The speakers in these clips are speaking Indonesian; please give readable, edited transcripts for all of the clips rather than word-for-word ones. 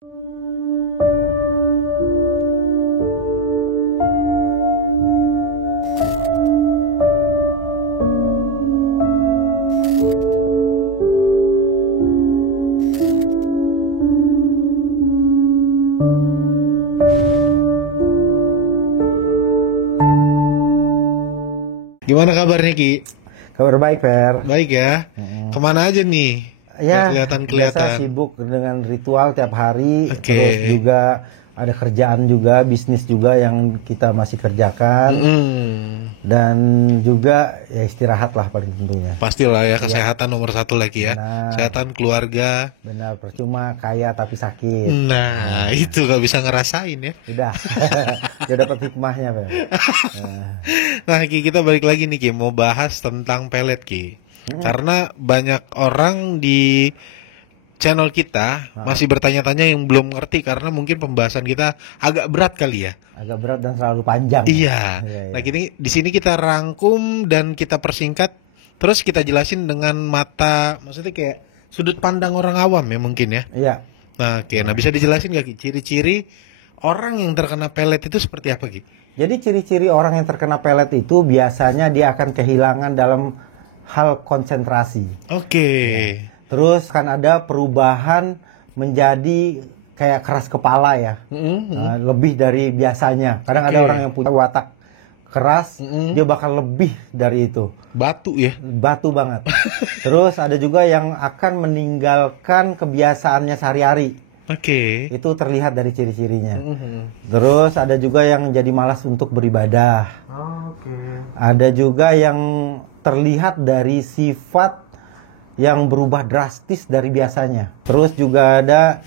Gimana kabarnya Ki? Kabar baik, Fer. Baik ya. Kemana aja nih? Ya, Kelihatan. biasa sibuk dengan ritual tiap hari. Oke. Terus juga ada kerjaan juga, bisnis juga yang kita masih kerjakan. Dan juga ya istirahat lah paling tentunya. Pastilah ya, kesehatan nomor satu lagi ya. Benar. Kesehatan keluarga. Benar, percuma kaya tapi sakit. Nah, itu gak bisa ngerasain ya. Udah, udah dapat hikmahnya, Fer. Nah Ki, kita balik lagi nih Ki, mau bahas tentang pelet Ki. Karena banyak orang di channel kita masih bertanya-tanya yang belum ngerti, karena mungkin pembahasan kita agak berat kali ya. Agak berat dan selalu panjang. Iya. Iya. Nah, gini di sini kita rangkum dan kita persingkat, terus kita jelasin dengan mata, maksudnya kayak sudut pandang orang awam ya mungkin ya. Iya. Nah, oke. Nah, bisa dijelasin gak Ki, ciri-ciri orang yang terkena pelet itu seperti apa Ki? Jadi ciri-ciri orang yang terkena pelet itu biasanya dia akan kehilangan dalam hal konsentrasi. Oke. Terus kan ada perubahan menjadi kayak keras kepala ya. Lebih dari biasanya. Kadang ada Oke. orang yang punya watak keras, dia bakal lebih dari itu. Batu ya. Batu banget. Terus ada juga yang akan meninggalkan kebiasaannya sehari-hari. Oke. Itu terlihat dari ciri-cirinya. Terus ada juga yang jadi malas untuk beribadah. Oke. Ada juga yang terlihat dari sifat yang berubah drastis dari biasanya. Terus juga ada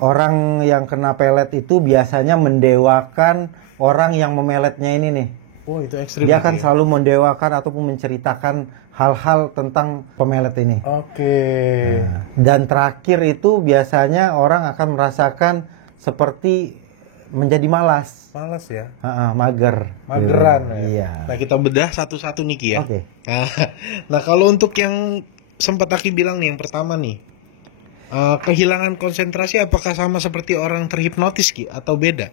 orang yang kena pelet itu biasanya mendewakan orang yang memeletnya ini nih. Oh, itu ekstrim. Dia akan selalu mendewakan ataupun menceritakan hal-hal tentang pemelet ini. Oke. Dan terakhir itu biasanya orang akan merasakan seperti menjadi malas. Malas ya. Mager. Mageran ya. Iya. Nah, kita bedah satu-satu nih Ki ya. Oke. Nah, kalau untuk yang sempat Aki bilang nih, yang pertama nih, kehilangan konsentrasi apakah sama seperti orang terhipnotis Ki atau beda?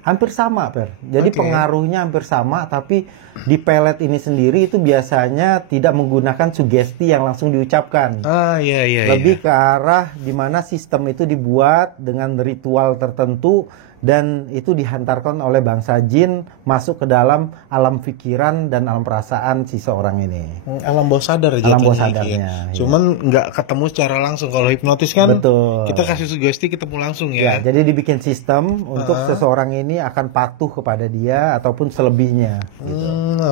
Hampir sama, Per. Jadi Oke. pengaruhnya hampir sama, tapi di pelet ini sendiri itu biasanya tidak menggunakan sugesti yang langsung diucapkan. Iya. Lebih ke arah di mana sistem itu dibuat dengan ritual tertentu dan itu dihantarkan oleh bangsa jin masuk ke dalam alam pikiran dan alam perasaan si seorang ini. Alam bawah sadar Alam bawah jatuhnya, Ki, ya. sadarnya, iya. Cuman nggak ketemu secara langsung. Kalau hipnotis kan Betul. kita kasih sugesti ketemu langsung Ya, ya. jadi dibikin sistem untuk seseorang ini akan patuh kepada dia ataupun selebihnya.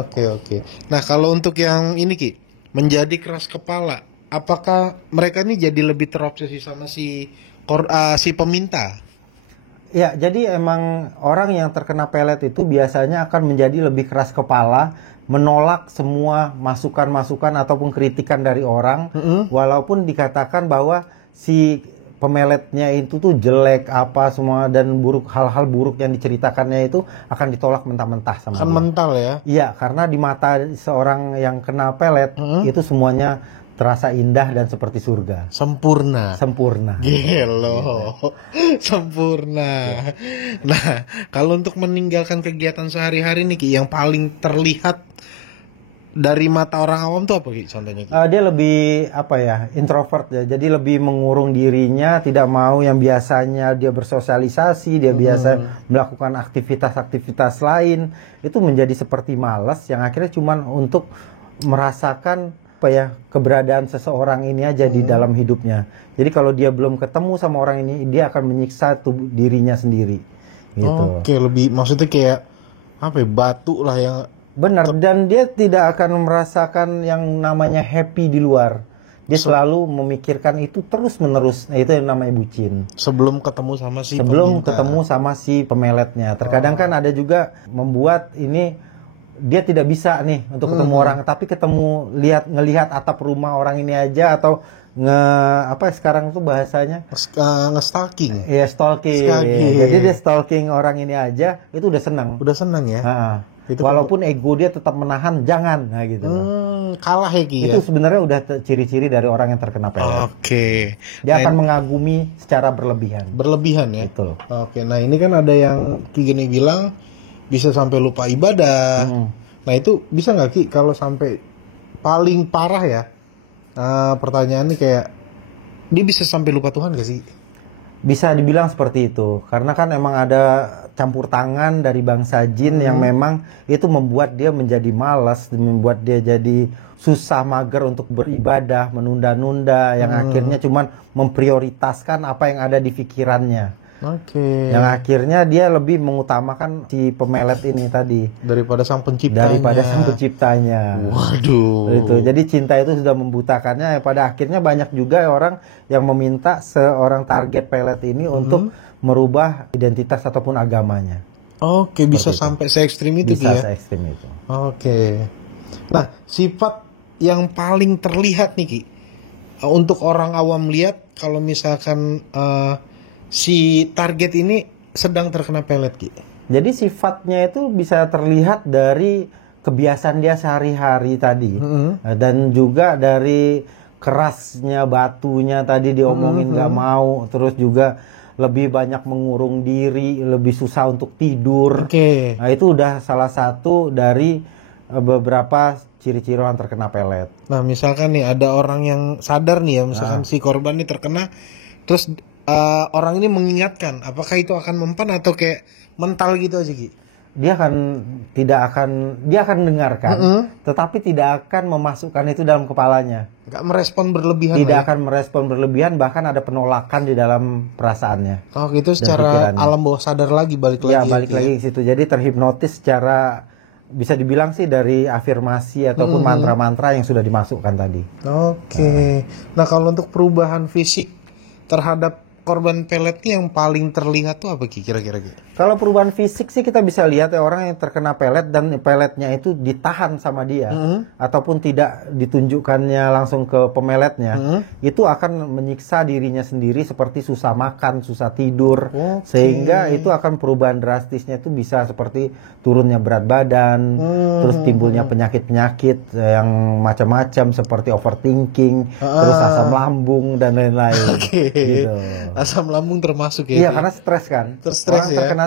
Oke. Nah, kalau untuk yang ini Ki, menjadi keras kepala, apakah mereka ini jadi lebih terobsesi sama si peminta? Ya, jadi emang orang yang terkena pelet itu biasanya akan menjadi lebih keras kepala, menolak semua masukan-masukan ataupun kritikan dari orang, walaupun dikatakan bahwa si pemeletnya itu tuh jelek apa semua dan buruk, hal-hal buruk yang diceritakannya itu akan ditolak mentah-mentah sama Kan dia. mental ya. Iya, karena di mata seorang yang kena pelet itu semuanya terasa indah dan seperti surga. Sempurna. Gelo. Sempurna. Nah, kalau untuk meninggalkan kegiatan sehari-hari nih Ki, yang paling terlihat dari mata orang awam tuh apa Ki contohnya Ki? Dia lebih introvert ya. Jadi lebih mengurung dirinya, tidak mau yang biasanya dia bersosialisasi, dia biasa melakukan aktivitas-aktivitas lain, itu menjadi seperti malas yang akhirnya cuman untuk merasakan keberadaan seseorang ini aja di dalam hidupnya. Jadi kalau dia belum ketemu sama orang ini, dia akan menyiksa dirinya sendiri. Gitu. Oke, lebih maksudnya kayak batu lah yang Benar, dan dia tidak akan merasakan yang namanya happy di luar. Dia selalu memikirkan itu terus-menerus. Nah, itu yang namanya bucin. sebelum ketemu sama si Sebelum peminta. ketemu sama si pemeletnya. Terkadang kan ada juga membuat ini dia tidak bisa nih untuk ketemu orang, tapi ngelihat atap rumah orang ini aja atau sekarang tuh bahasanya nge-stalking. ya stalking. Stalking. Jadi dia stalking orang ini aja itu udah senang. Udah seneng ya. Ha-ha. Itu Walaupun ego dia tetap menahan, jangan, nah gitu. kalah ya Ki ya. Itu sebenarnya udah ciri-ciri dari orang yang terkena pelet. Oke. Dia akan mengagumi secara berlebihan. Berlebihan ya. Betul. Oke, nah ini kan ada yang Ki Geni bilang bisa sampai lupa ibadah. Nah itu bisa nggak Ki kalau sampai paling parah ya? Pertanyaannya kayak dia bisa sampai lupa Tuhan gak sih? Bisa dibilang seperti itu, karena kan emang ada campur tangan dari bangsa jin yang memang itu membuat dia menjadi malas, membuat dia jadi susah, mager untuk beribadah, menunda-nunda, yang akhirnya cuman memprioritaskan apa yang ada di pikirannya. Oke. Yang akhirnya dia lebih mengutamakan si pemelet ini tadi Daripada sang penciptanya. daripada sang penciptanya. Waduh. Itu. Jadi cinta itu sudah membutakannya. Pada akhirnya banyak juga orang yang meminta seorang target pelet ini untuk merubah identitas ataupun agamanya. Oke, bisa sampai se ekstrim itu Bisa Ki ya. se ekstrim itu. Oke. Nah, sifat yang paling terlihat nih Ki, untuk orang awam lihat kalau misalkan si target ini sedang terkena pelet Ki. Jadi sifatnya itu bisa terlihat dari kebiasaan dia sehari-hari tadi, dan juga dari kerasnya batunya tadi diomongin nggak mau, terus juga lebih banyak mengurung diri, lebih susah untuk tidur. Oke. Nah itu udah salah satu dari beberapa ciri-ciri orang terkena pelet. Nah, misalkan nih ada orang yang sadar nih ya, misalkan si korban ini terkena, terus orang ini mengingatkan, apakah itu akan mempan atau kayak mental gitu aja Ki? Dia akan dengarkan, tetapi tidak akan memasukkan itu dalam kepalanya. Nggak merespon berlebihan Tidak lah ya? akan merespon berlebihan, bahkan ada penolakan di dalam perasaannya. Oh gitu, secara pikirannya. alam bawah sadar lagi balik Ya, lagi. balik Ki, lagi ke situ. Jadi terhipnotis secara bisa dibilang sih dari afirmasi ataupun mantra-mantra yang sudah dimasukkan tadi. Oke. Nah, kalau untuk perubahan fisik terhadap korban pelet ini yang paling terlihat tuh apa Ki kira-kira Ki? Kalau perubahan fisik sih kita bisa lihat ya, orang yang terkena pelet dan peletnya itu ditahan sama dia ataupun tidak ditunjukkannya langsung ke pemeletnya, itu akan menyiksa dirinya sendiri seperti susah makan, susah tidur, sehingga itu akan perubahan drastisnya itu bisa seperti turunnya berat badan, terus timbulnya penyakit-penyakit yang macam-macam seperti overthinking, terus asam lambung dan lain-lain. Gitu. Asam lambung termasuk ya? Iya, Ki? karena stres kan. Stres Orang ya? terkena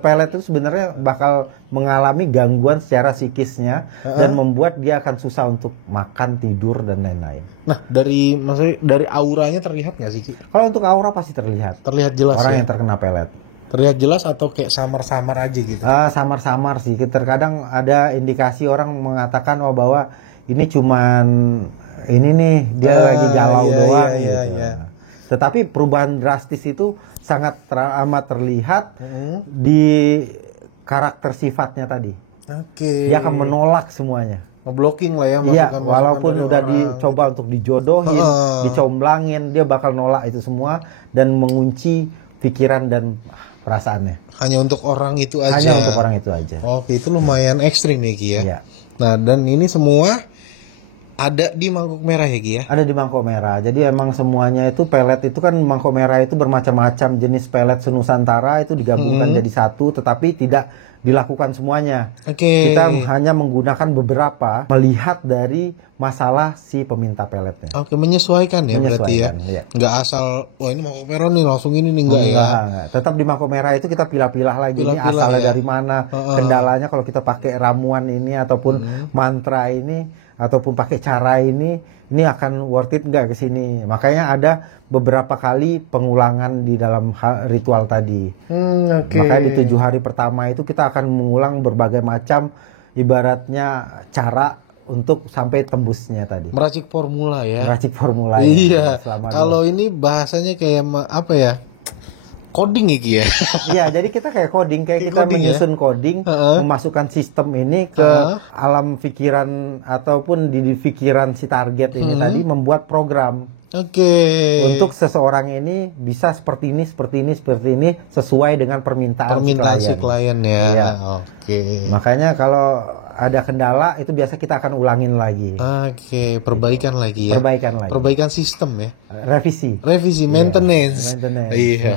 pelet itu sebenarnya bakal mengalami gangguan secara psikisnya dan membuat dia akan susah untuk makan, tidur dan lain-lain. Nah, maksudnya dari auranya terlihat nggak sih Ki? Kalau untuk aura pasti terlihat. Terlihat jelas Orang ya? yang terkena pelet. Terlihat jelas atau kayak samar-samar aja gitu? Samar-samar sih. Terkadang ada indikasi orang mengatakan bahwa ini cuman ini nih dia lagi galau doang gitu. Tetapi perubahan drastis itu sangat amat terlihat di karakter sifatnya tadi. Oke. Dia akan menolak semuanya. Ngeblocking lah ya, Iya, masukan-masukan walaupun dari udah orang. dicoba untuk dijodohin, dicomblangin, dia bakal nolak itu semua dan mengunci pikiran dan perasaannya. Hanya untuk orang itu aja. Hanya untuk orang itu aja. Oke, itu lumayan ekstrim nih Ki ya. Iya. Nah, dan ini semua ada di mangkuk merah ya Ki ya? Ada di mangkok merah. Jadi emang semuanya itu pelet itu kan mangkok merah itu bermacam-macam jenis pelet senusantara itu digabungkan jadi satu, tetapi tidak dilakukan semuanya. Oke. Kita hanya menggunakan beberapa melihat dari masalah si peminta peletnya. Oke, menyesuaikan ya berarti ya. Menyesuaikan, iya. Nggak asal, wah ini mangkuk merah nih langsung ini nih, enggak ya. Enggak. Tetap di mangkok merah itu kita pilah-pilah lagi ini Pilah-pilah asalnya ya. dari mana, kendalanya kalau kita pakai ramuan ini ataupun mantra ini ataupun pakai cara ini akan worth it nggak ke sini. Makanya ada beberapa kali pengulangan di dalam ritual tadi. Oke. Makanya di 7 hari pertama itu kita akan mengulang berbagai macam ibaratnya cara untuk sampai tembusnya tadi. Meracik formula ya. Meracik formula. Iya. Selama Kalau ini bahasanya kayak apa ya? Coding ya Ki ya. Iya, jadi kita kayak coding, kayak kita coding menyusun coding, memasukkan sistem ini ke alam pikiran ataupun di pikiran si target ini tadi membuat program. Oke. Untuk seseorang ini bisa seperti ini, seperti ini, seperti ini sesuai dengan permintaan si klien ya. Iya. Oke. Makanya kalau ada kendala itu biasa kita akan ulangin lagi. Oke, perbaikan lagi ya. Perbaikan lagi. Perbaikan sistem ya. Revisi. Revisi, maintenance. Maintenance. Iya.